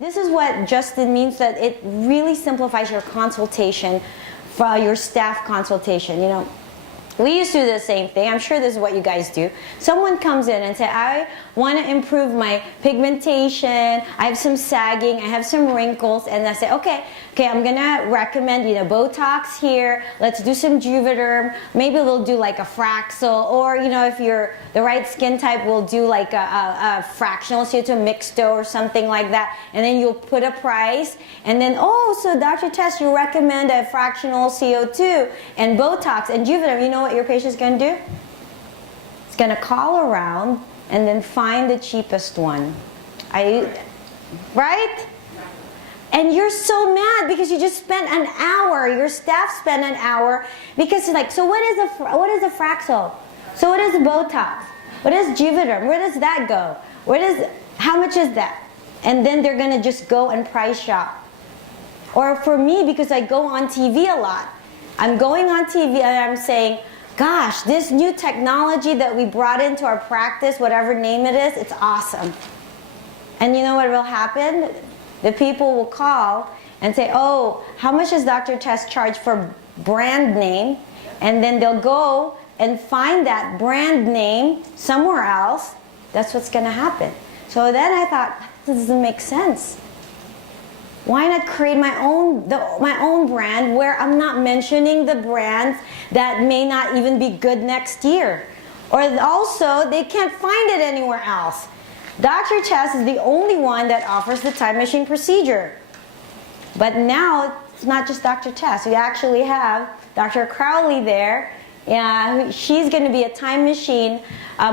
This is what Justin means, that it really simplifies your consultation, for your staff consultation. You know, we used to do the same thing. I'm sure this is what you guys do. Someone comes in and say, I want to improve my pigmentation, I have some sagging, I have some wrinkles, and I say, okay, I'm gonna recommend, you know, Botox here, let's do some Juvederm, maybe we'll do like a Fraxel, or, you know, if you're the right skin type, we'll do like a fractional CO2 mixto or something like that, and then you'll put a price, and then, oh, so Dr. Tess, you recommend a fractional CO2 and Botox and Juvederm. You know what your patient's going to do? It's going to call around and then find the cheapest one. Right? And you're so mad because you just spent an hour, your staff spent an hour, because it's like, so what is a Fraxel? So what is a Botox? What is Juvederm? Where does that go? How much is that? And then they're going to just go and price shop. Or for me, because I go on TV a lot, I'm going on TV and I'm saying, gosh, this new technology that we brought into our practice, whatever name it is, it's awesome. And you know what will happen? The people will call and say, oh, how much does Dr. Tess charge for brand name? And then they'll go and find that brand name somewhere else. That's what's going to happen. So then I thought, this doesn't make sense. Why not create my own brand where I'm not mentioning the brands that may not even be good next year? Or also, they can't find it anywhere else. Dr. Tess is the only one that offers the time machine procedure. But now, it's not just Dr. Tess. We actually have Dr. Crowley there. She's going to be a time machine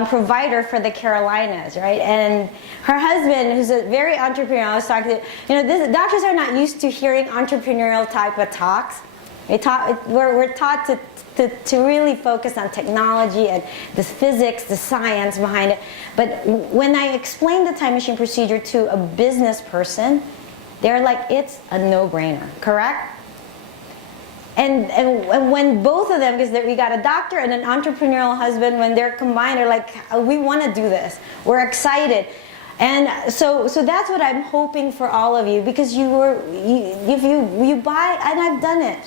provider for the Carolinas, right? And her husband, who's a very entrepreneurial, I was talking to, you know, doctors are not used to hearing entrepreneurial type of talks. We're taught to really focus on technology and the physics, the science behind it. But when I explain the time machine procedure to a business person, they're like, it's a no-brainer, correct? And when both of them, because we got a doctor and an entrepreneurial husband, when they're combined, they're like, we want to do this. We're excited. And so that's what I'm hoping for all of you, because if you buy, and I've done it.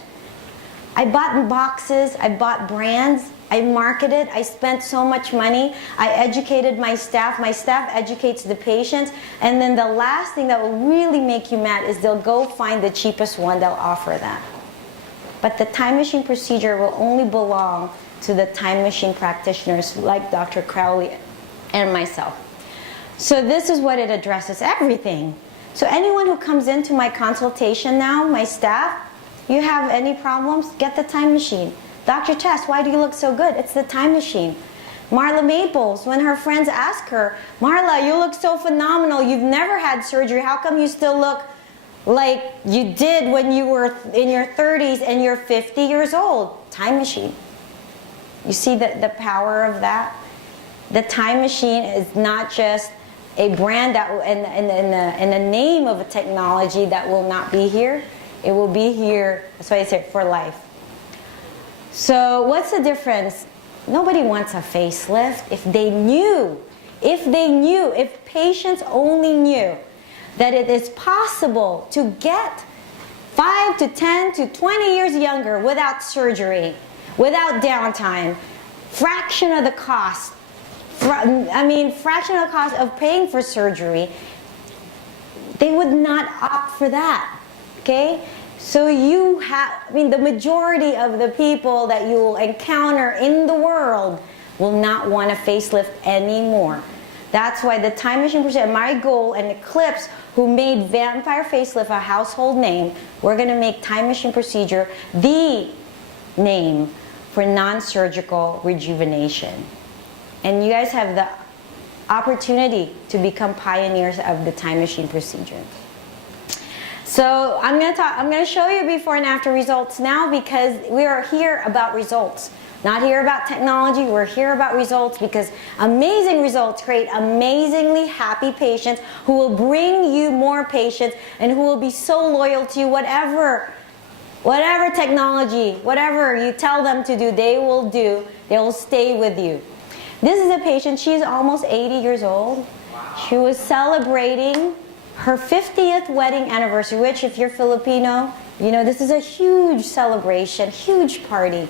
I bought boxes, I bought brands, I marketed, I spent so much money, I educated my staff educates the patients, and then the last thing that will really make you mad is they'll go find the cheapest one, they'll offer that. But the time machine procedure will only belong to the time machine practitioners like Dr. Crowley and myself. So this is what it addresses, everything. So anyone who comes into my consultation now, my staff, you have any problems, get the time machine. Dr. Tess, why do you look so good? It's the time machine. Marla Maples, when her friends ask her, Marla, you look so phenomenal, you've never had surgery, how come you still look like you did when you were in your 30s and you're 50 years old? Time machine. You see the power of that? The time machine is not just a brand that and a name of a technology that will not be here. It will be here, that's why I say for life. So what's the difference? Nobody wants a facelift. If patients only knew that it is possible to get 5 to 10 to 20 years younger without surgery, without downtime, fraction of the cost of paying for surgery, they would not opt for that, okay? So the majority of the people that you will encounter in the world will not want a facelift anymore. That's why the time machine procedure, my goal, and Eclipse, who made Vampire Facelift a household name, we're going to make time machine procedure the name for non-surgical rejuvenation. And you guys have the opportunity to become pioneers of the time machine procedure. So I'm going to show you before and after results now, because we are here about results. Not here about technology, we're here about results, because amazing results create amazingly happy patients who will bring you more patients and who will be so loyal to you. Whatever technology, whatever you tell them to do, they will do. They will stay with you. This is a patient, she's almost 80 years old. Wow. She was celebrating her 50th wedding anniversary, which if you're Filipino, you know this is a huge celebration, huge party.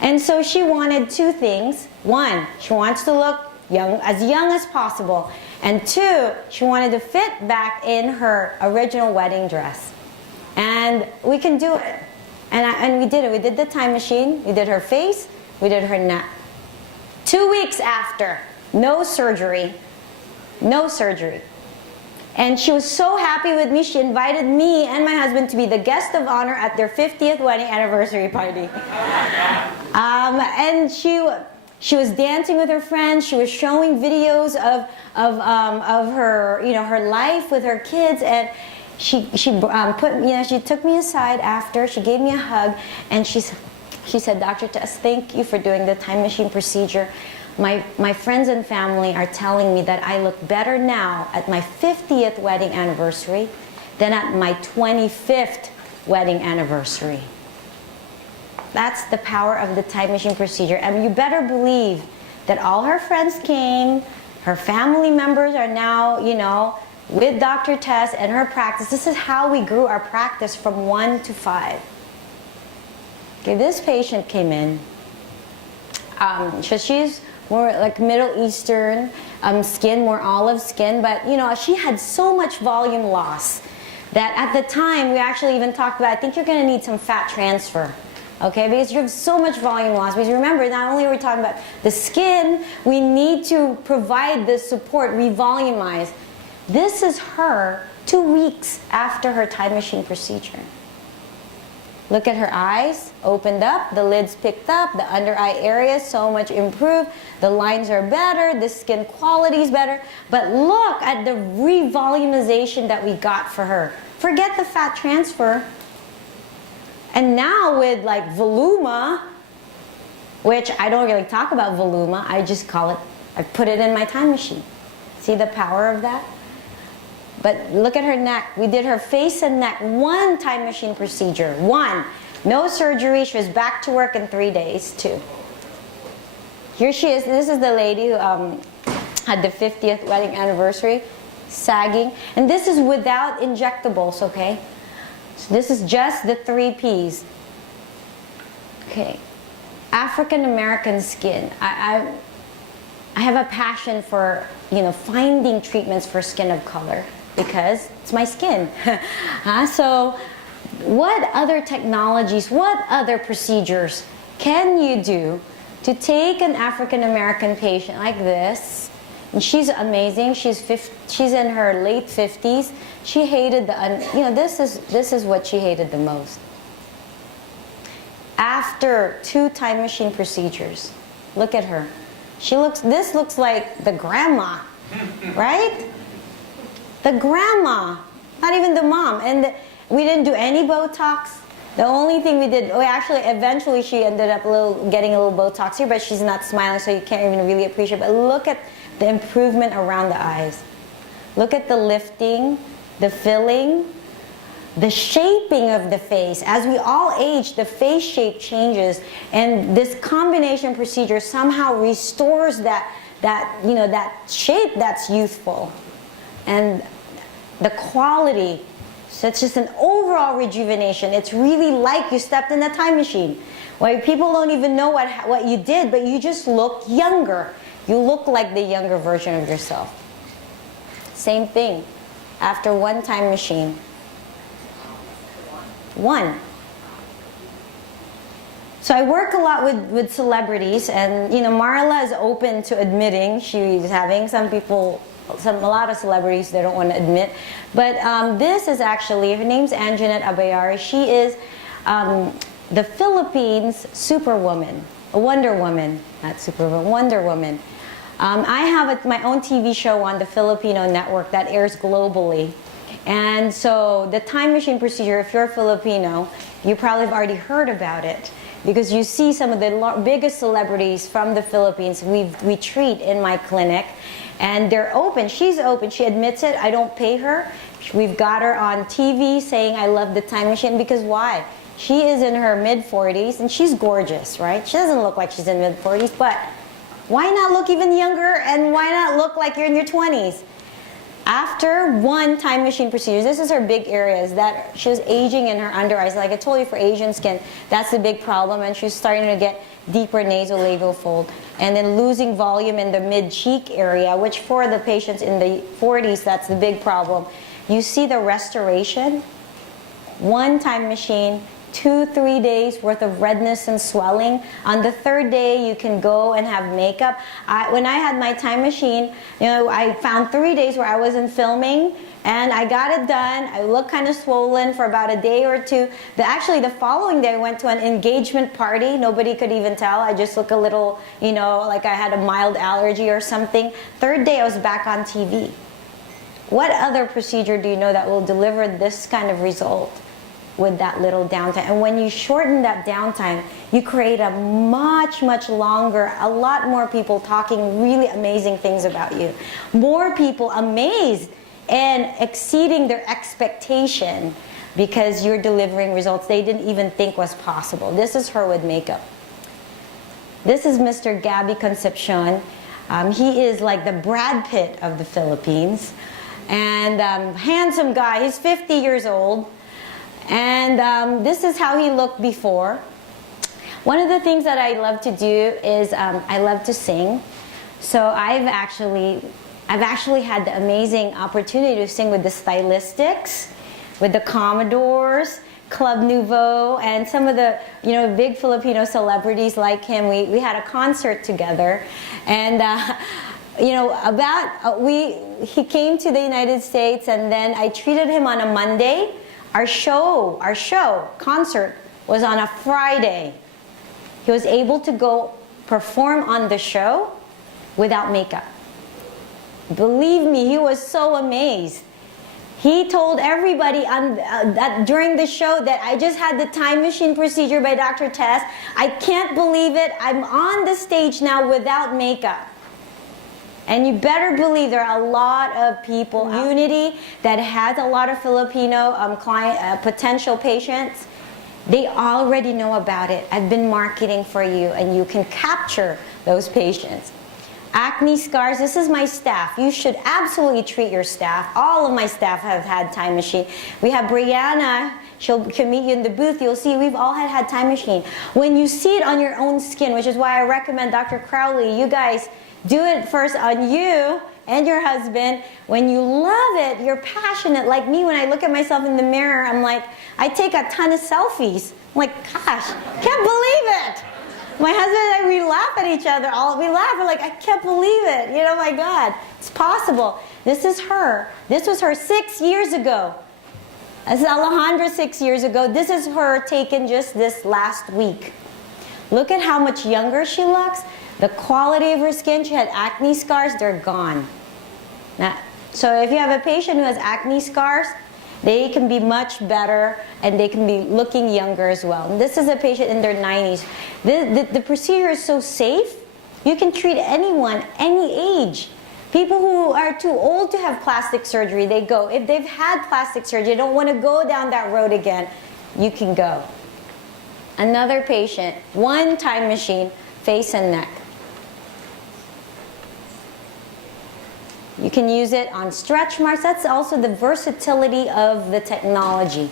And so she wanted two things. One, she wants to look young as possible. And two, she wanted to fit back in her original wedding dress. And we can do it. And we did it. We did the time machine. We did her face. We did her neck. 2 weeks after, no surgery. No surgery. And she was so happy with me, she invited me and my husband to be the guest of honor at their 50th wedding anniversary party. And she was dancing with her friends. She was showing videos of her, you know, her life with her kids. And she took me aside after. She gave me a hug, and she said, "Dr. Tess, thank you for doing the time machine procedure. My friends and family are telling me that I look better now at my 50th wedding anniversary than at my 25th wedding anniversary." That's the power of the time machine procedure. And you better believe that all her friends came, her family members are now, you know, with Dr. Tess and her practice. This is how we grew our practice from 1 to 5. Okay, this patient came in. So she's more like Middle Eastern skin, more olive skin, but you know, she had so much volume loss that at the time we actually even talked about, I think you're going to need some fat transfer. Okay, because you have so much volume loss. Because remember, not only are we talking about the skin, we need to provide the support, revolumize. This is her 2 weeks after her time machine procedure. Look at her eyes, opened up, the lids picked up, the under eye area so much improved, the lines are better, the skin quality is better. But look at the revolumization that we got for her. Forget the fat transfer. And now with like Voluma, which I don't really talk about Voluma, I just call it, I put it in my time machine. See the power of that? But look at her neck. We did her face and neck, 1 time machine procedure, 1. No surgery, she was back to work in 3 days, 2. Here she is, this is the lady who had the 50th wedding anniversary, sagging. And this is without injectables, okay? So this is just the 3 Ps. Okay, African American skin. I have a passion for, you know, finding treatments for skin of color because it's my skin. So what other technologies, what other procedures can you do to take an African American patient like this? And she's amazing. She's in her late 50s. She hated this is what she hated the most. After 2 time machine procedures, look at her. This looks like the grandma, right? The grandma, not even the mom. And we didn't do any Botox. The only thing we did, eventually she ended up getting a little Botox here, but she's not smiling, so you can't even really appreciate it. But look at the improvement around the eyes. Look at the lifting, the filling, the shaping of the face. As we all age, the face shape changes, and this combination procedure somehow restores that shape that's youthful. And the quality, so it's just an overall rejuvenation. It's really like you stepped in a time machine. Where people don't even know what you did, but you just look younger. You look like the younger version of yourself. Same thing. After 1 time machine. 1. So I work a lot with celebrities, and you know, Marla is open to admitting she's having a lot of celebrities they don't want to admit. But this is actually, her name's Anjanette Abayari. She is the Philippines superwoman, a Wonder Woman, not superwoman, Wonder Woman. I have my own TV show on the Filipino network that airs globally. And so the time machine procedure, if you're Filipino, you probably have already heard about it because you see some of the biggest celebrities from the Philippines we treat in my clinic. And they're open. She's open. She admits it. I don't pay her. We've got her on TV saying, I love the time machine. Because why? She is in her mid-40s, and she's gorgeous, right? She doesn't look like she's in mid-40s, but why not look even younger, and why not look like you're in your 20s? After one time machine procedure, this is her big areas that she was aging in her under eyes. Like I told you, for Asian skin, that's the big problem, and she's starting to get deeper nasolabial fold, and then losing volume in the mid-cheek area, which for the patients in the 40s, that's the big problem. You see the restoration, one time machine, 2-3 days worth of redness and swelling. On the third day, you can go and have makeup. When I had my time machine, I found 3 days where I wasn't filming, and I got it done. I looked kind of swollen for about a day or two. Actually, the following day, I went to an engagement party. Nobody could even tell. I just looked a little, like I had a mild allergy or something. Third day, I was back on TV. What other procedure do you know that will deliver this kind of result with that little downtime? And when you shorten that downtime, you create a much, much longer, a lot more people talking really amazing things about you. More people amazed and exceeding their expectation because you're delivering results they didn't even think was possible. This is her with makeup. This is Mr. Gabby Concepcion. He is like the Brad Pitt of the Philippines. And handsome guy, he's 50 years old. And this is how he looked before. One of the things that I love to do is I love to sing. So I've actually had the amazing opportunity to sing with the Stylistics, with the Commodores, Club Nouveau, and some of the big Filipino celebrities like him. We had a concert together, and he came to the United States, and then I treated him on a Monday. Our concert was on a Friday. He was able to go perform on the show without makeup. Believe me, he was so amazed. He told everybody that during the show that I just had the time machine procedure by Dr. Tess. I can't believe it. I'm on the stage now without makeup. And you better believe there are a lot of people, community that has a lot of Filipino potential patients. They already know about it. I've been marketing for you, and you can capture those patients. Acne scars, this is my staff. You should absolutely treat your staff. All of my staff have had time machine. We have Brianna. She'll meet you in the booth. You'll see we've all had time machine. When you see it on your own skin, which is why I recommend Dr. Crowley, you guys do it first on you and your husband. When you love it, you're passionate. Like me, when I look at myself in the mirror, I'm like, I take a ton of selfies. I'm like, gosh, can't believe it. My husband and I, we laugh at each other. We laugh. We're like, I can't believe it. My God, it's possible. This is her. This was her 6 years ago. This is Alejandra 6 years ago. This is her taken just this last week. Look at how much younger she looks. The quality of her skin, she had acne scars, they're gone. Now, so if you have a patient who has acne scars, they can be much better and they can be looking younger as well. And this is a patient in their 90s. The procedure is so safe. You can treat anyone, any age. People who are too old to have plastic surgery, they go. If they've had plastic surgery, they don't want to go down that road again, you can go. Another patient, one time machine, face and neck. You can use it on stretch marks. That's also the versatility of the technology.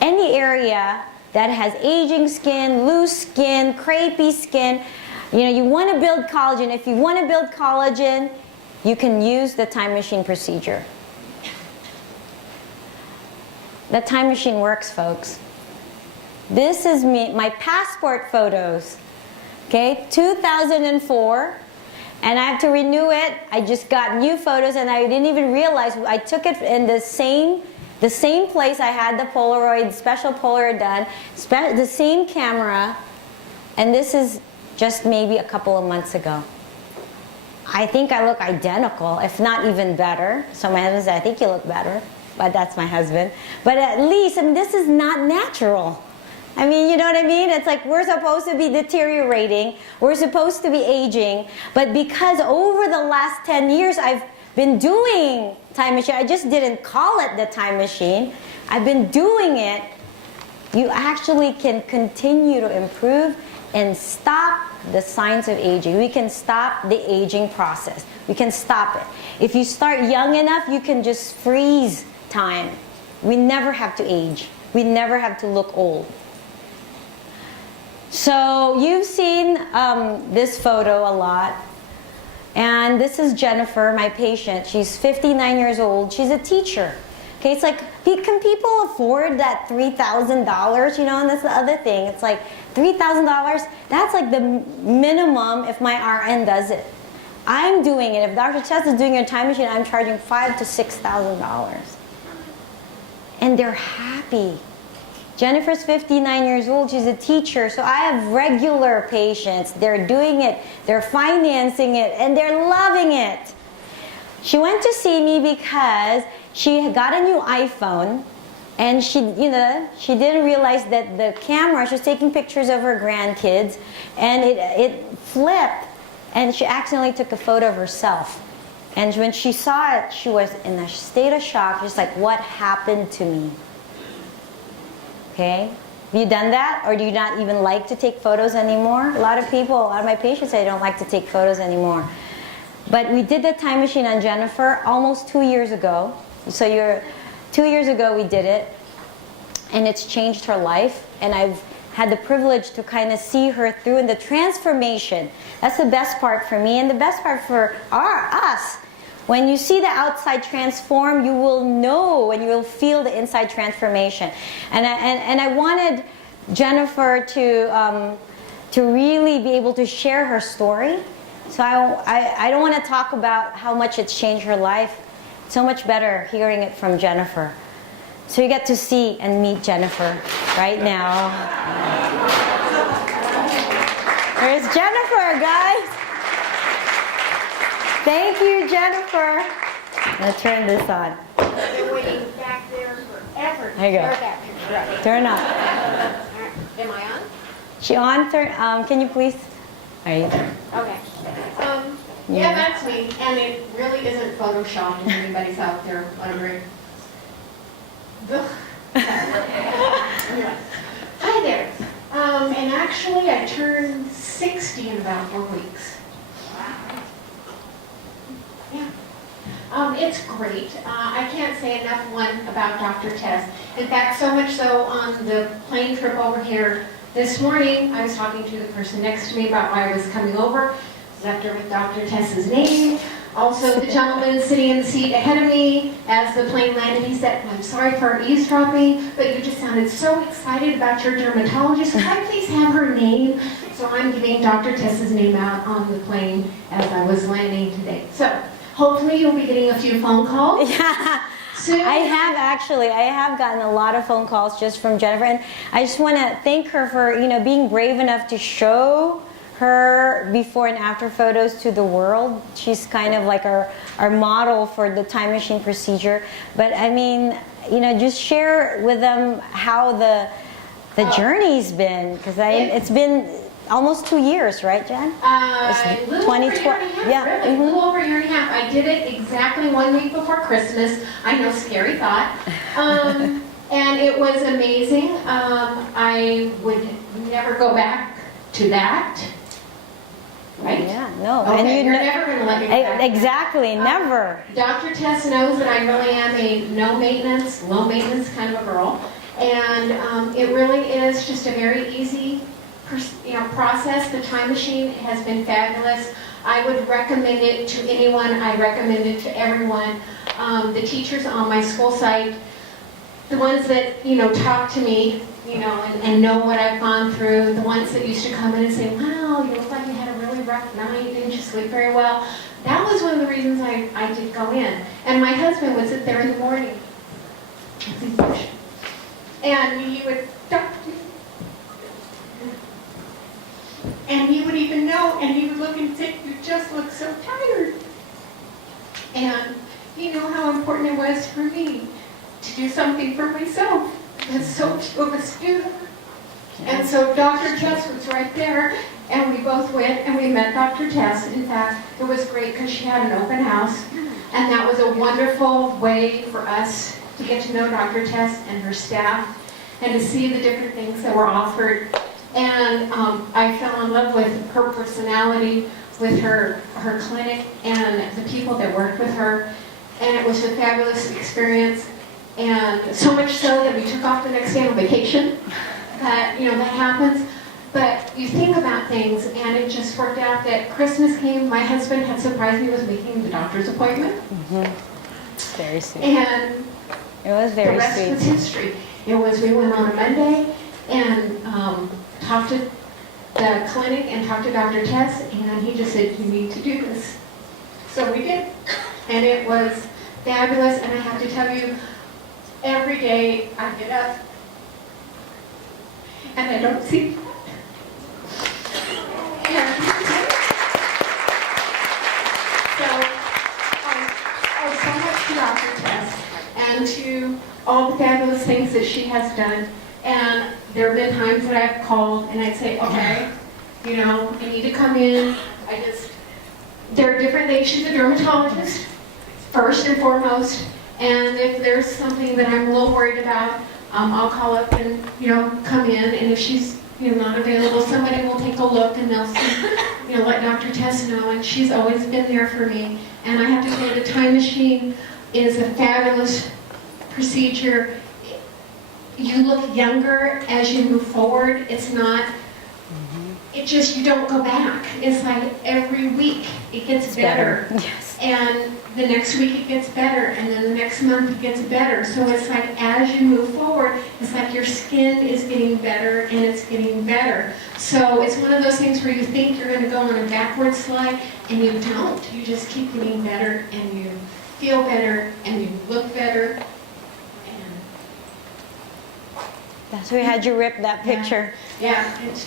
Any area that has aging skin, loose skin, crepey skin, you want to build collagen. If you want to build collagen, you can use the time machine procedure. The time machine works, folks. This is my passport photos. Okay, 2004. And I have to renew it. I just got new photos, and I didn't even realize I took it in the same place I had the Polaroid, special Polaroid done, the same camera, and this is just maybe a couple of months ago. I think I look identical, if not even better. So my husband said, I think you look better, but that's my husband. But at least, this is not natural. You know what I mean? It's like we're supposed to be deteriorating. We're supposed to be aging. But because over the last 10 years, I've been doing time machine. I just didn't call it the time machine. I've been doing it. You actually can continue to improve and stop the signs of aging. We can stop the aging process. We can stop it. If you start young enough, you can just freeze time. We never have to age. We never have to look old. So you've seen this photo a lot. And this is Jennifer, my patient. She's 59 years old. She's a teacher. Okay, it's like, can people afford that $3,000? You know, and that's the other thing. It's like $3,000, that's like the minimum if my RN does it. I'm doing it. If Dr. Tess is doing a time machine, I'm charging $5,000 to $6,000. And they're happy. Jennifer's 59 years old. She's a teacher. So I have regular patients. They're doing it. They're financing it. And they're loving it. She went to see me because she got a new iPhone. And she didn't realize that the camera, she was taking pictures of her grandkids. And it flipped. And she accidentally took a photo of herself. And when she saw it, she was in a state of shock. She's like, what happened to me? Okay? Have you done that? Or do you not even like to take photos anymore? A lot of my patients say they don't like to take photos anymore. But we did the time machine on Jennifer almost 2 years ago. So 2 years ago we did it. And it's changed her life. And I've had the privilege to kind of see her through in the transformation. That's the best part for me and the best part for us. When you see the outside transform, you will know and you will feel the inside transformation. And I wanted Jennifer to really be able to share her story. So I don't want to talk about how much it's changed her life. It's so much better hearing it from Jennifer. So you get to see and meet Jennifer right now. There's Jennifer, guys. Thank you, Jennifer. I'm going to turn this on. I've been waiting back there forever to There you go. share that picture up. Turn on. Am I on? She on? Can you please? Are you? Okay. Yeah, that's me. And it really isn't Photoshopped if anybody's out there wondering. Ugh. Anyway. Hi there. And actually, I turned 60 in about 4 weeks. Yeah. It's great. I can't say enough, about Dr. Tess. In fact, so much so on the plane trip over here this morning, I was talking to the person next to me about why I was coming over. It was after Dr. Tess's name. Also, the gentleman sitting in the seat ahead of me, as the plane landed, he said, I'm sorry for eavesdropping, but you just sounded so excited about your dermatologist. Could I please have her name? So I'm giving Dr. Tess's name out on the plane as I was landing today. So hopefully you'll be getting a few phone calls. Yeah. Soon. I have gotten a lot of phone calls just from Jennifer, and I just want to thank her for being brave enough to show her before and after photos to the world. She's kind of like our model for the time machine procedure. But I mean, just share with them how the journey's been, because it's been almost 2 years, right, Jen? A little over a year and a half, yeah. really. A little over a year and a half. I did it exactly 1 week before Christmas. I know, scary thought. And it was amazing. I would never go back to that. Right? Yeah, no. Okay, And you're never going to let me go back. Exactly, never. Dr. Tess knows that I really am a no maintenance, low maintenance kind of a girl. And it really is just a very easy process. The time machine has been fabulous. I would recommend it to anyone. I recommend it to everyone. The teachers on my school site, the ones that talk to me, and know what I've gone through, the ones that used to come in and say, wow, you look like you had a really rough night, didn't you sleep very well? That was one of the reasons I did go in. And my husband would sit there in the morning, and he would talk to me. And he would even know, and he would look and say, you just look so tired. And he knew how important it was for me to do something for myself, because so few of us do. And so Dr. Tess was right there, and we both went and we met Dr. Tess. In fact, it was great because she had an open house, and that was a wonderful way for us to get to know Dr. Tess and her staff, and to see the different things that were offered. And I fell in love with her personality with her clinic and the people that worked with her, and it was a fabulous experience. And so much so that we took off the next day on vacation. That happens. But you think about things, and it just worked out that Christmas came. My husband had surprised me with making the doctor's appointment. Very sweet. And It was very the rest sweet. was history. We went on a Monday and talked to the clinic and talked to Dr. Tess, and he just said, you need to do this. So we did. And it was fabulous, and I have to tell you, every day I get up and I don't see blood. And so I owe so much to Dr. Tess and to all the fabulous things that she has done. And there have been times that I've called and I'd say, okay, you need to come in. There are different things. She's a dermatologist, first and foremost. And if there's something that I'm a little worried about, I'll call up and, come in. And if she's, not available, somebody will take a look and they'll see, let Dr. Tess know. And she's always been there for me. And I have to say the time machine is a fabulous procedure. You look younger as you move forward. It's not, you don't go back. It's like every week it gets better. Yes. And the next week it gets better, and then the next month it gets better. So it's like as you move forward, it's like your skin is getting better and it's getting better. So it's one of those things where you think you're going to go on a backward slide, and you don't. You just keep getting better, and you feel better, and you look better. And That's why we had you rip that picture. yeah, it's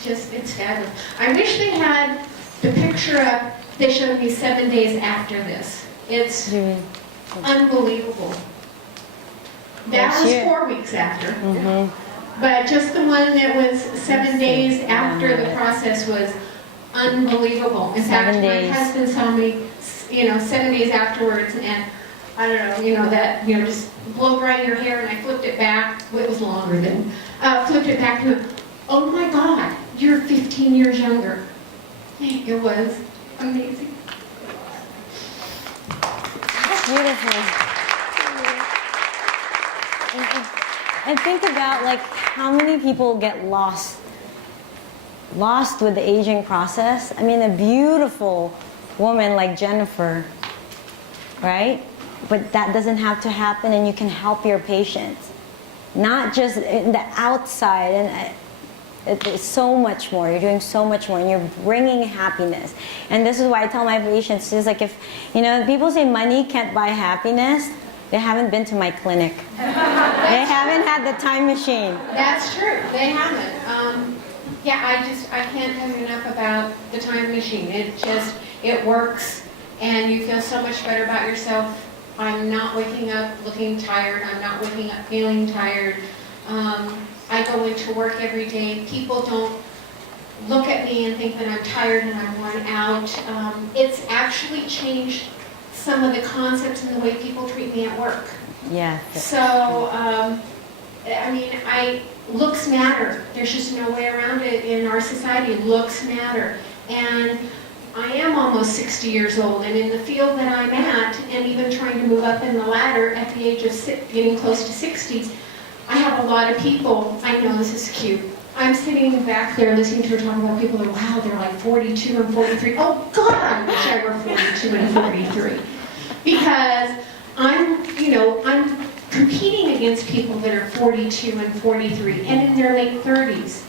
fabulous. I wish they had the picture up. They showed me 7 days after this. It's unbelievable. That That's was you. 4 weeks after. But just the one that was 7 days after the process was unbelievable. In fact, 7 days. my husband saw me, 7 days afterwards, and I don't know, just blow dry your hair, and I flipped it back. It was longer than, flipped it back to him. Oh my God, you're 15 years younger. It was amazing. Beautiful. And think about how many people get lost with the aging process. I mean, a beautiful woman like Jennifer, right? But that doesn't have to happen, and you can help your patients, not just in the outside. And it's so much more. You're doing so much more, and you're bringing happiness. And this is why I tell my patients, it's like if, people say money can't buy happiness, they haven't been to my clinic. They haven't had the time machine. That's true. They haven't. I can't tell you enough about the time machine. It works, and you feel so much better about yourself. I'm not waking up looking tired. I'm not waking up feeling tired. I go into work every day. People don't look at me and think that I'm tired and I'm worn out. It's actually changed some of the concepts and the way people treat me at work. Yeah. So, looks matter. There's just no way around it in our society. Looks matter. And I am almost 60 years old, and in the field that I'm at, and even trying to move up in the ladder at the age of getting close to 60, I have a lot of people. I know this is cute. I'm sitting back there listening to her talking about people that, wow, they're like 42 and 43. Oh, God, I wish I were 42 and 43. Because I'm competing against people that are 42 and 43 and in their late 30s.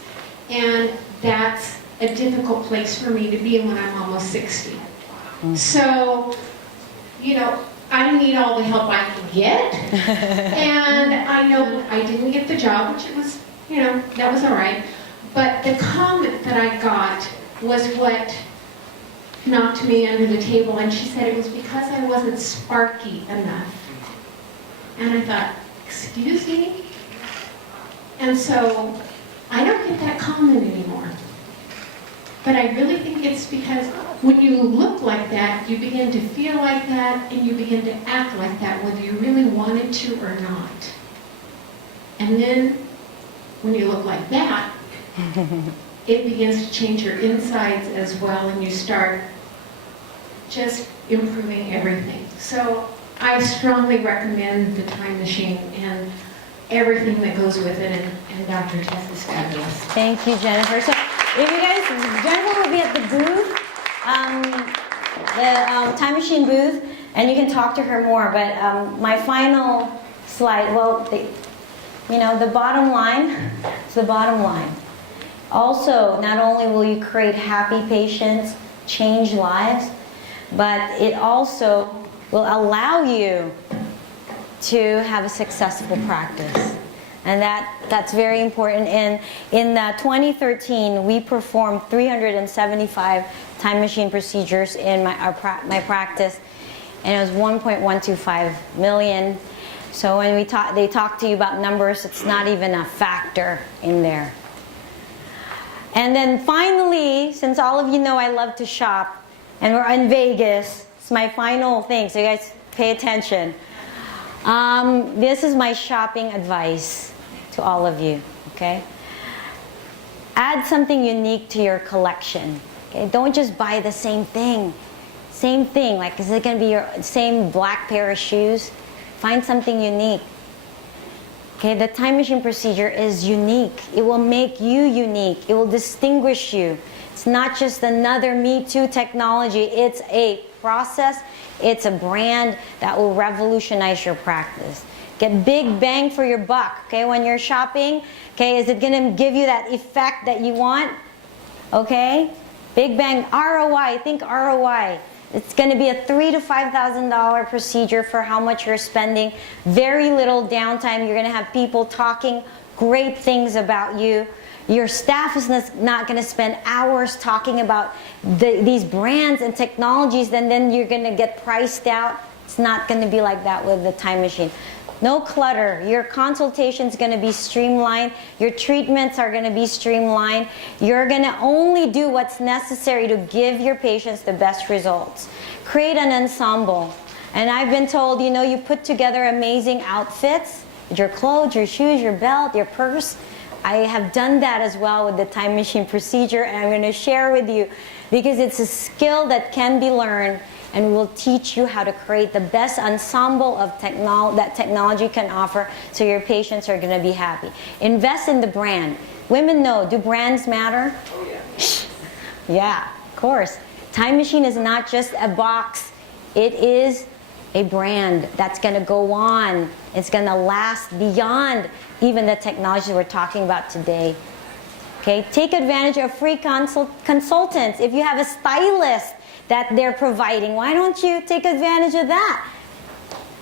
And that's a difficult place for me to be when I'm almost 60. So, I need all the help I can get. And I know I didn't get the job, which it was, that was all right. But the comment that I got was what knocked me under the table. And she said it was because I wasn't sparky enough. And I thought, excuse me? And so I don't get that comment anymore. But I really think it's because when you look like that, you begin to feel like that, and you begin to act like that, whether you really wanted to or not. And then, when you look like that, it begins to change your insides as well, and you start just improving everything. So I strongly recommend the time machine and everything that goes with it, and Dr. Tess is fabulous. Thank you, Jennifer. So if you guys, Jennifer will be at the booth, the time machine booth, and you can talk to her more. But my final slide, well, the bottom line is the bottom line. Also, not only will you create happy patients, change lives, but it also will allow you to have a successful practice. And that's very important. And in 2013, we performed 375 time machine procedures in my practice, and it was 1.125 million. So when they talk to you about numbers, it's not even a factor in there. And then finally, since all of you know I love to shop, and we're in Vegas, it's my final thing, so you guys pay attention. This is my shopping advice to all of you, okay? Add something unique to your collection. Okay? Don't just buy the same thing. Same thing, like is it gonna be your same black pair of shoes? Find something unique. Okay, the time machine procedure is unique. It will make you unique. It will distinguish you. It's not just another Me Too technology. It's a process. It's a brand that will revolutionize your practice. Get big bang for your buck. Okay, when you're shopping, okay, is it going to give you that effect that you want? Okay, big bang ROI. Think ROI. It's going to be a $3,000 to $5,000 procedure for how much you're spending. Very little downtime. You're going to have people talking great things about you. Your staff is not going to spend hours talking about these brands and technologies, and then you're going to get priced out. It's not going to be like that with the time machine. No clutter. Your consultation is going to be streamlined. Your treatments are going to be streamlined. You're going to only do what's necessary to give your patients the best results. Create an ensemble. And I've been told, you put together amazing outfits, your clothes, your shoes, your belt, your purse. I have done that as well with the time machine procedure, and I'm going to share with you because it's a skill that can be learned, and will teach you how to create the best ensemble of that technology can offer, so your patients are going to be happy. Invest in the brand. Women know, do brands matter? Oh yeah. Yeah, of course. Time machine is not just a box. It is a brand that's going to go on. It's going to last beyond even the technology we're talking about today. Okay, take advantage of free consultants. If you have a stylist that they're providing, why don't you take advantage of that?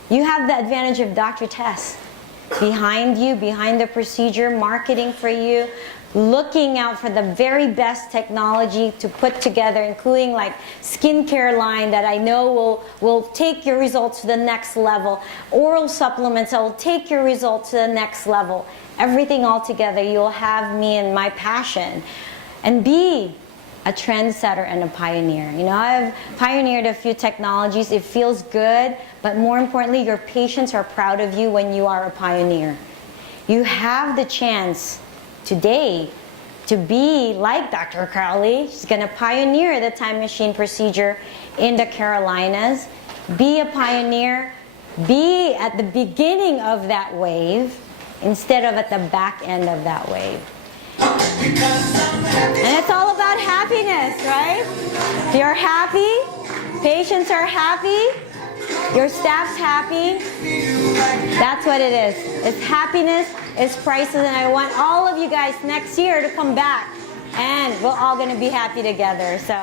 You have the advantage of Dr. Tess behind you, behind the procedure, marketing for you, looking out for the very best technology to put together, including like skincare line that I know will take your results to the next level, oral supplements that will take your results to the next level. Everything all together, you'll have me and my passion. And be a trendsetter and a pioneer. I've pioneered a few technologies. It feels good, but more importantly, your patients are proud of you when you are a pioneer. You have the chance today to be like Dr. Crowley. She's going to pioneer the time machine procedure in the Carolinas. Be a pioneer. Be at the beginning of that wave instead of at the back end of that wave. And it's all about happiness, right? If you're happy, patients are happy, your staff's happy, that's what it is. It's happiness, it's priceless, and I want all of you guys next year to come back, and we're all going to be happy together. So.